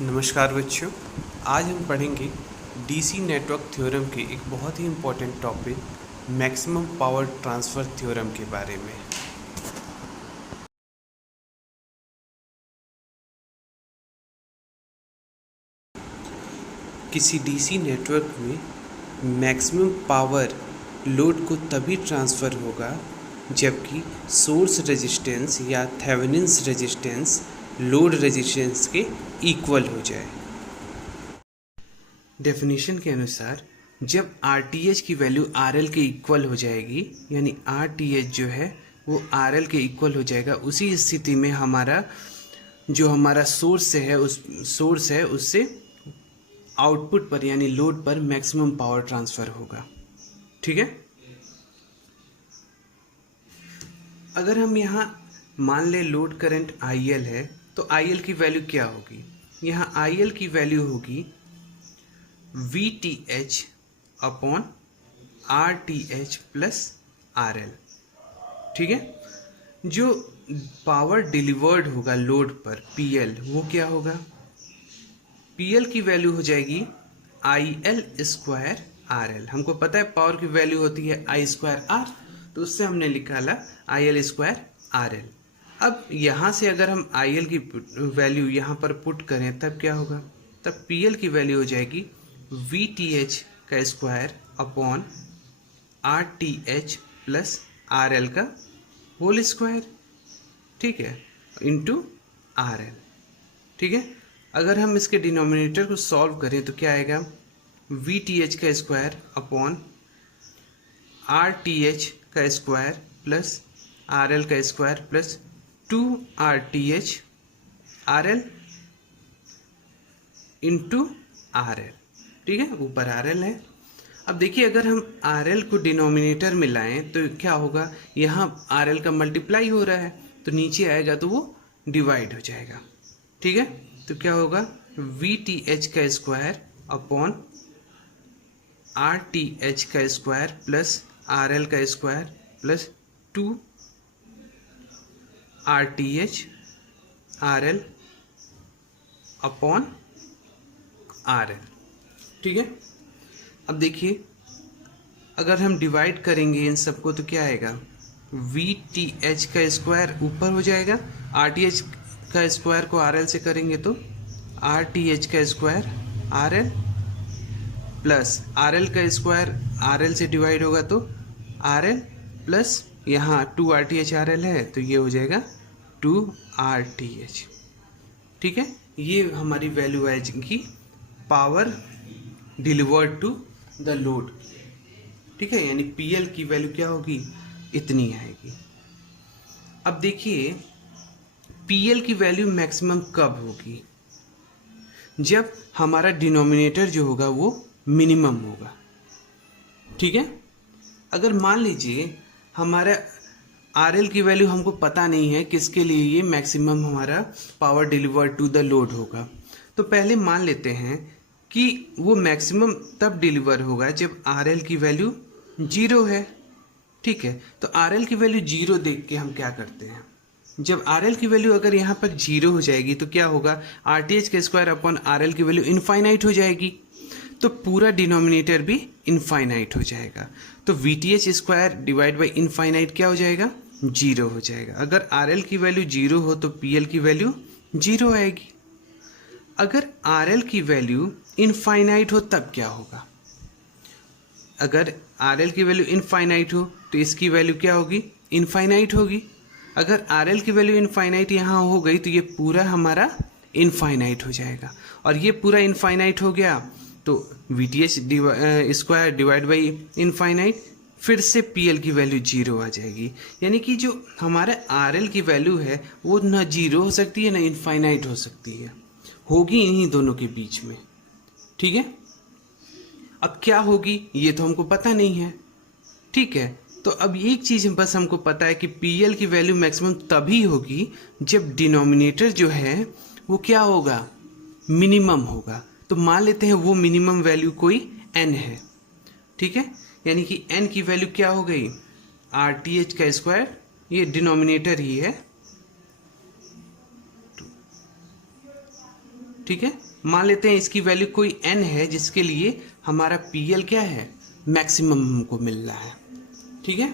नमस्कार बच्चों, आज हम पढ़ेंगे डीसी नेटवर्क थ्योरम के एक बहुत ही important topic maximum power transfer theorem के बारे में। किसी डीसी नेटवर्क में मैक्सिमम पावर लोड को तभी ट्रांसफ़र होगा जबकि सोर्स रेजिस्टेंस या थेवेनिन्स रेजिस्टेंस लोड रेजिस्टेंस के इक्वल हो जाए। डेफिनेशन के अनुसार जब RTH की वैल्यू RL के इक्वल हो जाएगी, यानी RTH जो है वो RL के इक्वल हो जाएगा, उसी स्थिति में हमारा सोर्स है उससे आउटपुट पर यानी लोड पर मैक्सिमम पावर ट्रांसफ़र होगा। ठीक है, अगर हम यहाँ मान ले लोड करंट IL है तो IL की वैल्यू क्या होगी? यहाँ IL की वैल्यू होगी VTH upon RTH plus RL। ठीक है, जो पावर डिलीवर्ड होगा लोड पर PL वो क्या होगा? PL की वैल्यू हो जाएगी IL स्क्वायर RL। हमको पता है पावर की वैल्यू होती है I स्क्वायर R, तो उससे हमने निकाला IL स्क्वायर RL। अब यहाँ से अगर हम IL की वैल्यू यहाँ पर पुट करें तब क्या होगा? तब PL की वैल्यू हो जाएगी VTH का square upon RTH plus RL का होल स्क्वायर। ठीक है, इंटू RL। ठीक है, अगर हम इसके डिनोमिनेटर को सॉल्व करें तो क्या आएगा? VTH का स्क्वायर अपॉन RTH का स्क्वायर प्लस RL का square plus 2RTH RL into RL। ठीक है, ऊपर RL है। अब देखिए, अगर हम RL को डिनोमिनेटर में लाएं तो क्या होगा? यहाँ RL का मल्टीप्लाई हो रहा है तो नीचे आएगा तो वो डिवाइड हो जाएगा। ठीक है, तो क्या होगा? VTH का स्क्वायर अपॉन RTH का स्क्वायर प्लस RL का square plus 2RTH RL upon RL। ठीक है, अब देखिए, अगर हम डिवाइड करेंगे इन सबको तो क्या आएगा? VTH का स्क्वायर ऊपर हो जाएगा, RTH का स्क्वायर को RL से करेंगे तो RTH का स्क्वायर RL प्लस RL का स्क्वायर RL से डिवाइड होगा तो RL प्लस यहाँ 2RTH RL है तो ये हो जाएगा 2RTH। ठीक है, ये हमारी वैल्यू आएगी power delivered to the load. ठीक है, यानी PL की वैल्यू क्या होगी? इतनी आएगी। अब देखिए, PL की वैल्यू मैक्सिमम कब होगी? जब हमारा डिनोमिनेटर जो होगा वो मिनिमम होगा। ठीक है, अगर मान लीजिए हमारा RL की वैल्यू हमको पता नहीं है किसके लिए ये मैक्सिमम हमारा power delivered to the load होगा, तो पहले मान लेते हैं कि वो मैक्सिमम तब डिलीवर होगा जब RL की वैल्यू 0 है। ठीक है, तो RL की वैल्यू 0 देख के हम क्या करते हैं? जब RL की वैल्यू अगर यहाँ पर 0 हो जाएगी तो क्या होगा? RTH का स्क्वायर अपॉन RL की वैल्यू इनफाइनाइट हो जाएगी, तो पूरा डिनोमिनेटर भी इनफाइनाइट हो जाएगा। तो VTH square divide by infinite क्या हो जाएगा? 0 हो जाएगा। अगर RL की वैल्यू 0 हो तो PL की वैल्यू 0 आएगी। अगर RL की वैल्यू इनफाइनाइट हो तब क्या होगा? अगर RL की वैल्यू इनफाइनाइट हो तो इसकी वैल्यू क्या होगी? इनफाइनाइट होगी। अगर RL की वैल्यू इनफाइनाइट यहाँ हो गई तो ये पूरा हमारा इनफाइनाइट हो जाएगा, और ये पूरा इनफाइनाइट हो गया तो VTH square divide by infinite, फिर से PL की वैल्यू 0 आ जाएगी। यानी कि जो हमारा RL की वैल्यू है वो ना 0 हो सकती है ना इनफाइनाइट हो सकती है, होगी इन्हीं दोनों के बीच में। ठीक है, अब क्या होगी ये तो हमको पता नहीं है। ठीक है, तो अब एक चीज़ बस हमको पता है कि PL की वैल्यू मैक्सिमम तभी होगी जब डिनोमिनेटर जो है वो क्या होगा? मिनिमम होगा। तो मान लेते हैं वो मिनिमम वैल्यू कोई n है। ठीक है, यानी कि n की वैल्यू क्या हो गई? RTH का स्क्वायर, ये डिनोमिनेटर ही है, ठीक है, मान लेते हैं इसकी वैल्यू कोई n है जिसके लिए हमारा PL क्या है, मैक्सिमम हमको मिल रहा है। ठीक है,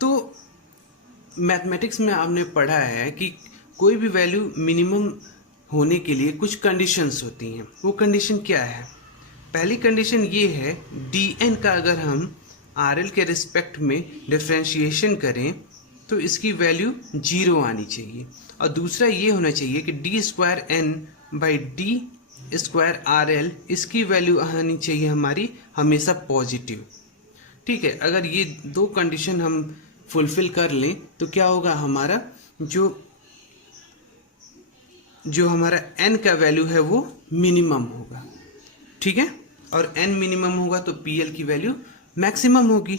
तो मैथमेटिक्स में आपने पढ़ा है कि कोई भी वैल्यू मिनिमम होने के लिए कुछ कंडीशंस होती हैं। वो कंडीशन क्या है? पहली कंडीशन ये है dn का अगर हम RL के रिस्पेक्ट में डिफ्रेंशिएशन करें तो इसकी वैल्यू 0 आनी चाहिए, और दूसरा ये होना चाहिए कि d²n/d² इसकी वैल्यू आनी चाहिए हमारी हमेशा पॉजिटिव। ठीक है, अगर ये दो कंडीशन हम फुलफिल कर लें तो क्या होगा, हमारा जो हमारा n का वैल्यू है वो मिनिमम होगा। ठीक है, और n मिनिमम होगा तो PL की वैल्यू मैक्सिमम होगी।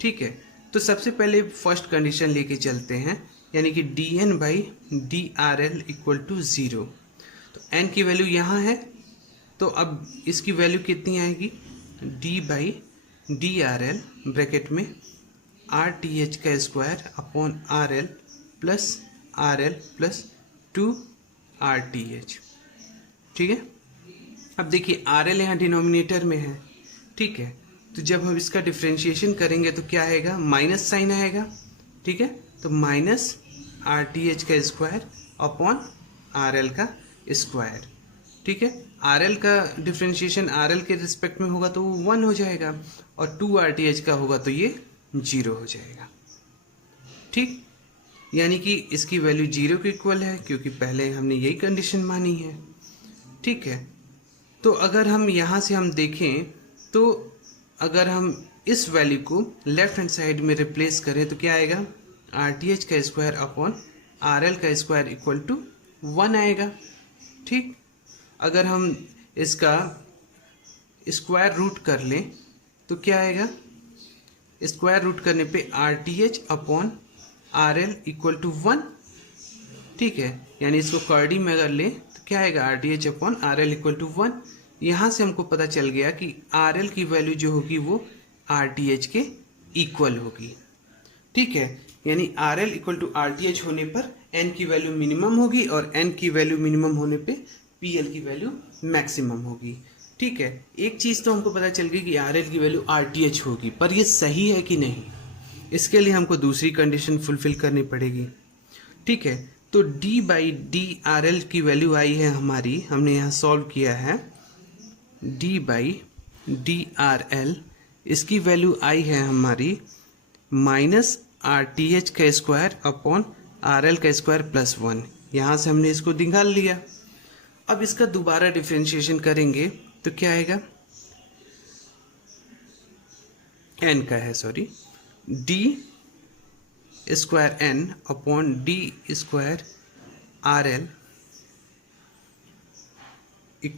ठीक है, तो सबसे पहले फर्स्ट कंडीशन लेके चलते हैं, यानी कि dn/dRL = 0। तो n की वैल्यू यहाँ है, तो अब इसकी वैल्यू कितनी आएगी, d/dRL ब्रैकेट में RTH² + RL + 2RTH। ठीक है, अब देखिए RL यहाँ डिनोमिनेटर में है। ठीक है, तो जब हम इसका डिफ्रेंशिएशन करेंगे तो क्या आएगा, माइनस साइन आएगा। ठीक है, तो -RTH² ठीक है, RL का डिफ्रेंशिएशन RL के रिस्पेक्ट में होगा तो वो 1 हो जाएगा, और 2RTH का होगा तो ये 0 हो जाएगा। ठीक, यानी कि इसकी वैल्यू 0 के इक्वल है, क्योंकि पहले हमने यही कंडीशन मानी है। ठीक है, तो अगर हम यहाँ से हम देखें तो अगर हम इस वैल्यू को लेफ्ट हैंड साइड में रिप्लेस करें तो क्या आएगा, RTH² = 1 आएगा। ठीक, अगर हम इसका स्क्वायर रूट कर लें तो क्या आएगा, स्क्वायर रूट करने पे RTH/RL = 1। ठीक है, यानी इसको कर्डी में अगर लें तो क्या आएगा, RTH/RL = 1। यहाँ से हमको पता चल गया कि RL की वैल्यू जो होगी वो RTH के इक्वल होगी। ठीक है, यानी RL = RTH होने पर n की वैल्यू मिनिमम होगी, और n की वैल्यू मिनिमम होने पे PL की वैल्यू मैक्सिमम होगी। ठीक है, एक चीज़ तो हमको पता चल गई कि RL की वैल्यू RTH होगी, पर ये सही है कि नहीं, इसके लिए हमको दूसरी कंडीशन फुलफिल करनी पड़ेगी। ठीक है, तो d/dRL की वैल्यू आई है हमारी, हमने यहाँ सॉल्व किया है, d/dRL इसकी वैल्यू आई है हमारी -RTH² + 1। यहाँ से हमने इसको निकाल लिया। अब इसका दोबारा डिफरेंशिएशन करेंगे तो क्या आएगा, n का है, सॉरी, d²n/d²RL =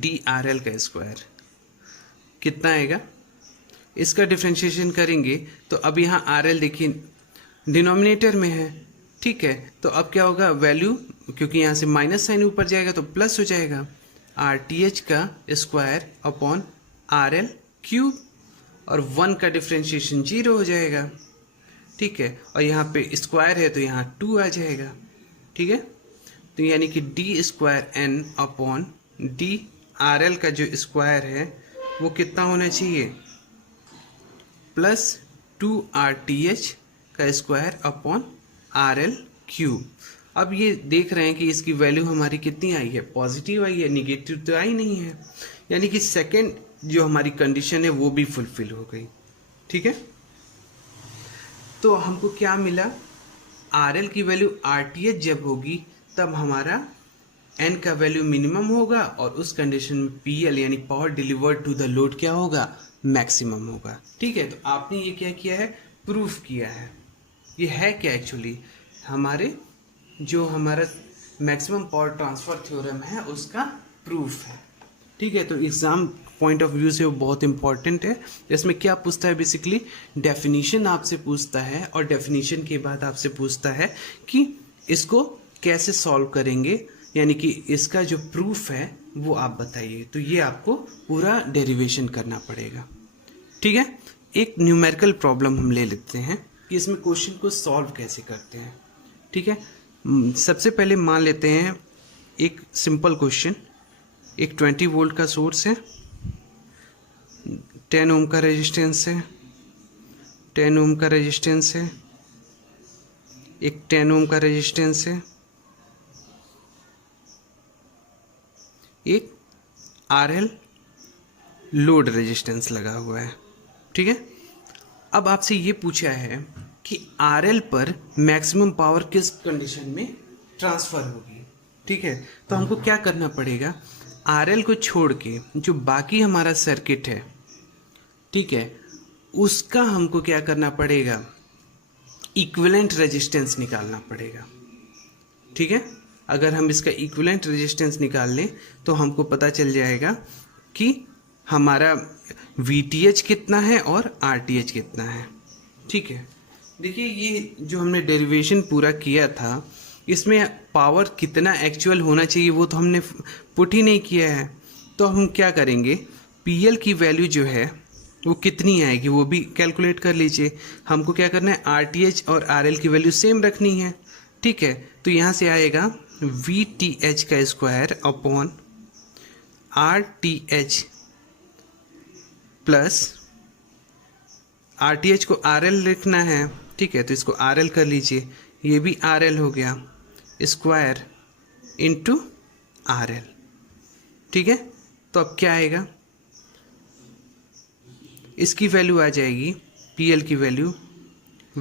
DRL का स्क्वायर कितना आएगा, इसका डिफरेंशिएशन करेंगे तो अब यहाँ RL देखिए डिनोमिनेटर में है। ठीक है, तो अब क्या होगा, वैल्यू क्योंकि यहाँ से माइनस साइन ऊपर जाएगा तो प्लस हो जाएगा, RTH²/RL3, और 1 का डिफरेंशिएशन 0 हो जाएगा। ठीक है, और यहाँ पे स्क्वायर है तो यहाँ 2 आ जाएगा। ठीक है, तो यानी कि d²n/dRL का जो स्क्वायर है वो कितना होना चाहिए, +2RTH²/RL3। अब ये देख रहे हैं कि इसकी वैल्यू हमारी कितनी आई है, पॉजिटिव आई है, निगेटिव तो आई नहीं है, यानी कि सेकंड जो हमारी कंडीशन है वो भी फुलफिल हो गई। ठीक है, तो हमको क्या मिला, RL की वैल्यू RTH जब होगी तब हमारा n का वैल्यू मिनिमम होगा, और उस कंडीशन में PL यानी power delivered to the load क्या होगा, मैक्सिमम होगा। ठीक है, तो आपने ये क्या किया है, प्रूफ किया है। ये है क्या एक्चुअली, हमारा मैक्सिमम पावर ट्रांसफर थ्योरम है उसका प्रूफ है। ठीक है, तो एग्जाम पॉइंट ऑफ व्यू से वो बहुत इंपॉर्टेंट है। इसमें क्या पूछता है, बेसिकली डेफिनेशन आपसे पूछता है, और डेफिनेशन के बाद आपसे पूछता है कि इसको कैसे सॉल्व करेंगे, यानी कि इसका जो प्रूफ है वो आप बताइए। तो ये आपको पूरा डेरिवेशन करना पड़ेगा। ठीक है, एक न्यूमेरिकल प्रॉब्लम हम ले लेते हैं कि इसमें क्वेश्चन को सॉल्व कैसे करते हैं। ठीक है, सबसे पहले मान लेते हैं एक सिंपल क्वेश्चन। एक 20 वोल्ट का सोर्स है, 10 ओम का रेजिस्टेंस है, 10 ओम का रेजिस्टेंस है, एक 10 ओम का रेजिस्टेंस है, एक RL लोड रेजिस्टेंस लगा हुआ है। ठीक है, अब आपसे ये पूछा है कि RL पर मैक्सिमम पावर किस कंडीशन में ट्रांसफर होगी। ठीक है, तो हमको क्या करना पड़ेगा, RL को छोड़ के जो बाकी हमारा सर्किट है, ठीक है, उसका हमको क्या करना पड़ेगा, इक्विवेलेंट रेजिस्टेंस निकालना पड़ेगा। ठीक है, अगर हम इसका इक्विवेलेंट रेजिस्टेंस निकाल लें तो हमको पता चल जाएगा कि हमारा VTH कितना है और RTH कितना है। ठीक है, देखिए ये जो हमने डेरिवेशन पूरा किया था, इसमें पावर कितना एक्चुअल होना चाहिए वो तो हमने पुट ही नहीं किया है। तो हम क्या करेंगे, PL की वैल्यू जो है वो कितनी आएगी वो भी कैलकुलेट कर लीजिए। हमको क्या करना है, RTH और RL की वैल्यू सेम रखनी है। ठीक है, तो यहाँ से आएगा VTH का square upon RTH plus RTH को RL लिखना है। ठीक है, तो इसको RL कर लीजिए, ये भी RL हो गया, स्क्वायर इंटू RL। ठीक है, तो अब क्या आएगा, इसकी वैल्यू आ जाएगी, PL की वैल्यू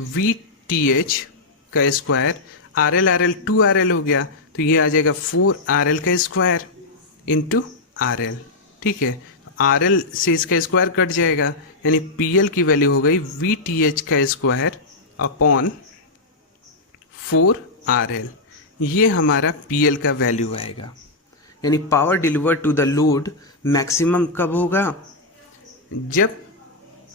VTH का स्क्वायर, RL 2RL हो गया, तो ये आ जाएगा 4RL का स्क्वायर इंटू RL। ठीक है, RL से इसका स्क्वायर कट जाएगा, यानी PL की वैल्यू हो गई VTH का स्क्वायर अपॉन 4RL। ये हमारा PL का वैल्यू आएगा। यानी power delivered to the load maximum कब होगा, जब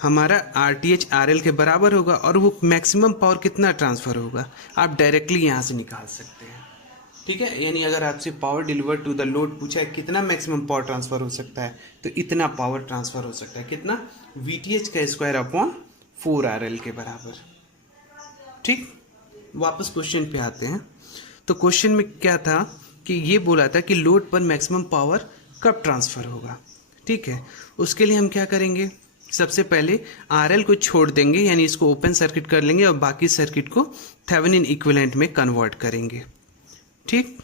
हमारा RTH RL के बराबर होगा, और वो मैक्सिमम पावर कितना ट्रांसफ़र होगा आप डायरेक्टली यहाँ से निकाल सकते हैं। ठीक है, यानी अगर आपसे power deliver to the load पूछा है कितना मैक्सिमम पावर ट्रांसफ़र हो सकता है, तो इतना पावर ट्रांसफ़र हो सकता है। कितना, VTH का स्क्वायर अपॉन 4RL के बराबर। ठीक, वापस क्वेश्चन पे आते हैं। तो क्वेश्चन में क्या था कि ये बोला था कि लोड पर मैक्सिमम पावर कब ट्रांसफ़र होगा। ठीक है, उसके लिए हम क्या करेंगे, सबसे पहले RL को छोड़ देंगे, यानी इसको ओपन सर्किट कर लेंगे और बाकी सर्किट को थेवेनिन इक्विवेलेंट में कन्वर्ट करेंगे। ठीक,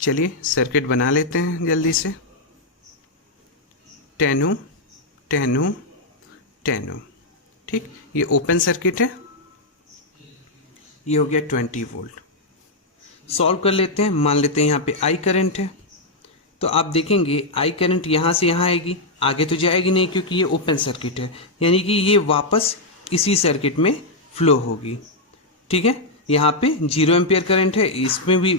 चलिए सर्किट बना लेते हैं जल्दी से। 10 ओम 10 ओम 10 ओम। ठीक, ये ओपन सर्किट है, ये हो गया 20 वोल्ट। सॉल्व कर लेते हैं, मान लेते हैं यहाँ पे I करंट है, तो आप देखेंगे I करंट यहाँ से यहाँ आएगी, आगे तो जाएगी नहीं क्योंकि ये ओपन सर्किट है, यानी कि ये वापस इसी सर्किट में फ्लो होगी। ठीक है, यहाँ पे 0 एम्पियर करंट है, इसमें भी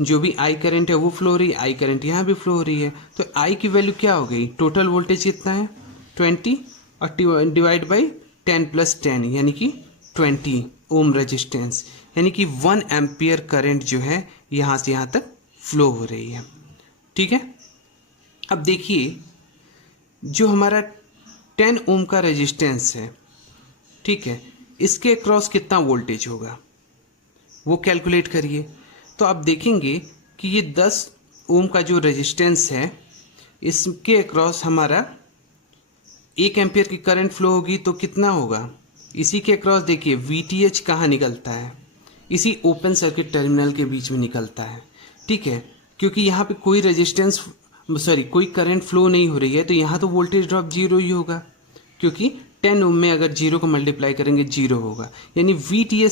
जो भी I करंट है वो फ्लो हो रही है, I करंट यहाँ भी फ्लो हो रही है। तो I की वैल्यू क्या हो गई, टोटल वोल्टेज कितना है 20 और डिवाइड बाई 10 प्लस 10 यानी कि 20 ओम रेजिस्टेंस, यानी कि 1 एम्पियर करंट जो है यहाँ से यहाँ तक फ्लो हो रही है। ठीक है, अब देखिए जो हमारा 10 ओम का रेजिस्टेंस है, ठीक है, इसके अक्रॉस कितना वोल्टेज होगा वो कैलकुलेट करिए। तो आप देखेंगे कि ये 10 ओम का जो रेजिस्टेंस है, इसके अक्रॉस हमारा 1 एम्पियर की करंट फ्लो होगी, तो कितना होगा, इसी के अक्रॉस देखिए VTH कहाँ निकलता है, इसी ओपन सर्किट टर्मिनल के बीच में निकलता है। ठीक है, क्योंकि यहाँ पे कोई रेजिस्टेंस कोई करंट फ्लो नहीं हो रही है, तो यहाँ तो वोल्टेज ड्रॉप 0 ही होगा, क्योंकि 10 ओम में अगर 0 को मल्टीप्लाई करेंगे 0 होगा, यानी VTH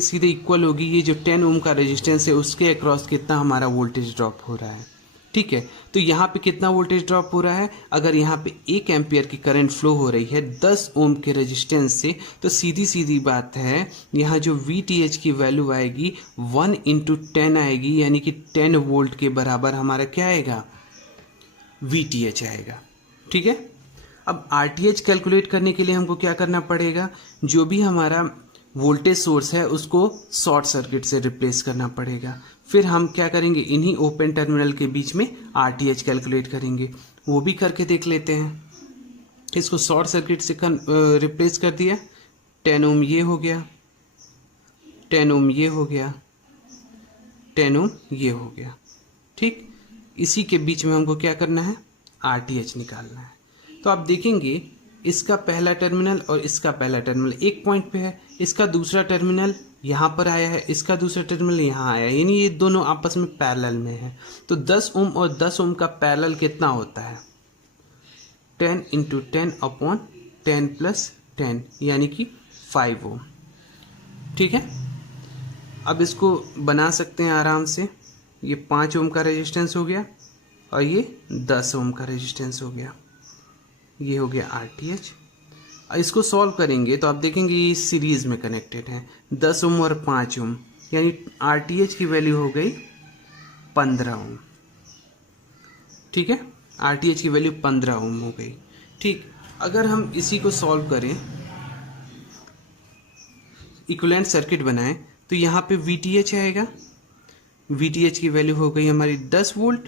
सीधे इक्वल होगी ये जो 10 ओम का रेजिस्टेंस है उसके अक्रॉस कितना हमारा वोल्टेज ड्रॉप हो रहा है। ठीक है, तो यहाँ पे कितना वोल्टेज ड्रॉप हो रहा है, अगर यहाँ पे 1 एम्पियर की करंट फ्लो हो रही है 10 ओम के रेजिस्टेंस से, तो सीधी बात है यहाँ जो VTH की वैल्यू आएगी 1 इंटू 10 आएगी, यानी कि 10 वोल्ट के बराबर हमारा क्या आएगा, VTH आएगा। ठीक है, अब RTH कैलकुलेट करने के लिए हमको क्या करना पड़ेगा, जो भी हमारा वोल्टेज सोर्स है उसको शॉर्ट सर्किट से रिप्लेस करना पड़ेगा। फिर हम क्या करेंगे, इन्हीं ओपन टर्मिनल के बीच में RTH कैलकुलेट करेंगे, वो भी करके देख लेते हैं। इसको शॉर्ट सर्किट से रिप्लेस कर दिया, 10 ओम ये हो गया, 10 ओम ये हो गया, 10 ओम ये हो गया। ठीक, इसी के बीच में हमको क्या करना है, RTH निकालना है। तो आप देखेंगे इसका पहला टर्मिनल और इसका पहला टर्मिनल एक पॉइंट पे है, इसका दूसरा टर्मिनल यहाँ पर आया है, इसका दूसरा टर्मिनल यहाँ आया है, यानी ये दोनों आपस में पैरेलल में है। तो 10 ओम और 10 ओम का पैरेलल कितना होता है, 10 × 10 अपॉन 10 + 10 यानी कि 5 ओम। ठीक है, अब इसको बना सकते हैं आराम से। ये 5 ओम का रेजिस्टेंस हो गया और ये 10 ओम का रेजिस्टेंस हो गया, ये हो गया RTH। इसको सॉल्व करेंगे तो आप देखेंगे ये सीरीज में कनेक्टेड हैं, 10 ओम और 5 ओम, यानी RTH की वैल्यू हो गई 15 ओम। ठीक है, RTH की वैल्यू 15 ओम हो गई। ठीक, अगर हम इसी को सॉल्व करें, इक्विवेलेंट सर्किट बनाएं, तो यहाँ पे VTH आएगा, VTH की वैल्यू हो गई हमारी 10 वोल्ट,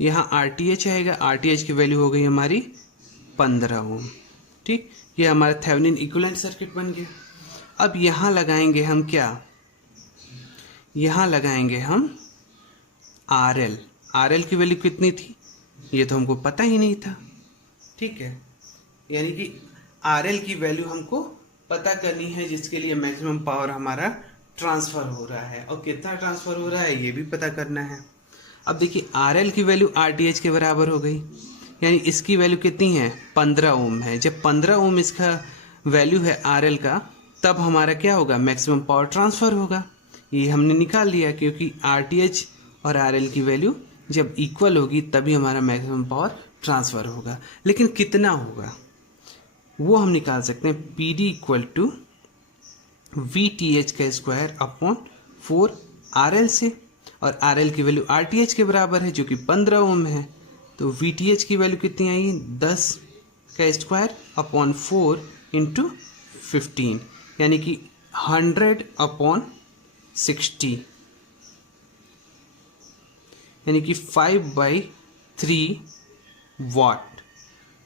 यहाँ RTH आएगा, RTH की वैल्यू हो गई हमारी 15 ओम। ठीक, ये हमारा थेवेनिन इक्विवेलेंट सर्किट बन गया। अब यहाँ लगाएंगे हम क्या, यहाँ लगाएंगे हम RL की वैल्यू कितनी थी, ये तो हमको पता ही नहीं था। ठीक है, यानी कि RL की वैल्यू हमको पता करनी है, जिसके लिए मैक्सिमम पावर हमारा ट्रांसफर हो रहा है, और कितना ट्रांसफर हो रहा है ये भी पता करना है। अब देखिए RL की वैल्यू RTH के बराबर हो गई, यानी इसकी वैल्यू कितनी है, 15 ओम है। जब 15 ओम इसका वैल्यू है RL का, तब हमारा क्या होगा, मैक्सिमम पावर ट्रांसफर होगा। ये हमने निकाल लिया, क्योंकि RTH और RL की वैल्यू जब इक्वल होगी तभी हमारा मैक्सिमम पावर ट्रांसफर होगा। लेकिन कितना होगा वो हम निकाल सकते हैं, PD = VTH का स्क्वायर अपॉन 4 RL से, और RL की वैल्यू RTH के बराबर है जो कि 15 ओम है। तो VTH की वैल्यू कितनी आई, 10 का स्क्वायर अपॉन 4 × 15, यानी कि 100/60, यानी कि 5/3 वाट।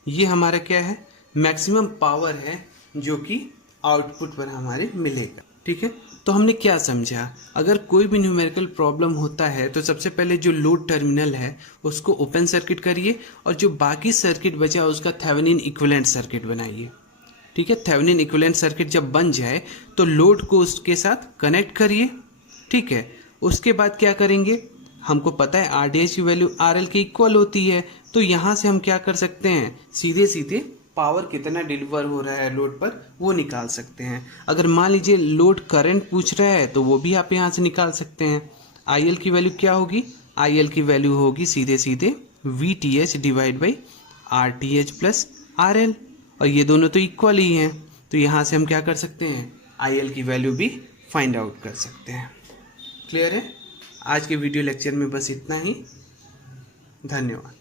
ये हमारा क्या है, मैक्सिमम पावर है जो कि आउटपुट पर हमारे मिलेगा। ठीक है, तो हमने क्या समझा, अगर कोई भी न्यूमेरिकल प्रॉब्लम होता है तो सबसे पहले जो लोड टर्मिनल है उसको ओपन सर्किट करिए, और जो बाकी सर्किट बचा उसका थेवेनिन इक्विवेलेंट सर्किट बनाइए। ठीक है, थेवेनिन इक्विवेलेंट सर्किट जब बन जाए तो लोड को उसके साथ कनेक्ट करिए। ठीक है, उसके बाद क्या करेंगे, हमको पता है RTH की वैल्यू RL के इक्वल होती है, तो यहाँ से हम क्या कर सकते हैं, सीधे सीधे पावर कितना डिलीवर हो रहा है लोड पर वो निकाल सकते हैं। अगर मान लीजिए लोड करंट पूछ रहा है तो वो भी आप यहाँ से निकाल सकते हैं। IL की वैल्यू क्या होगी, IL की वैल्यू होगी सीधे सीधे VTH / RTH + RL, और ये दोनों तो इक्वल ही हैं, तो यहाँ से हम क्या कर सकते हैं, IL की वैल्यू भी फाइंड आउट कर सकते हैं। क्लियर है, आज के वीडियो लेक्चर में बस इतना ही, धन्यवाद।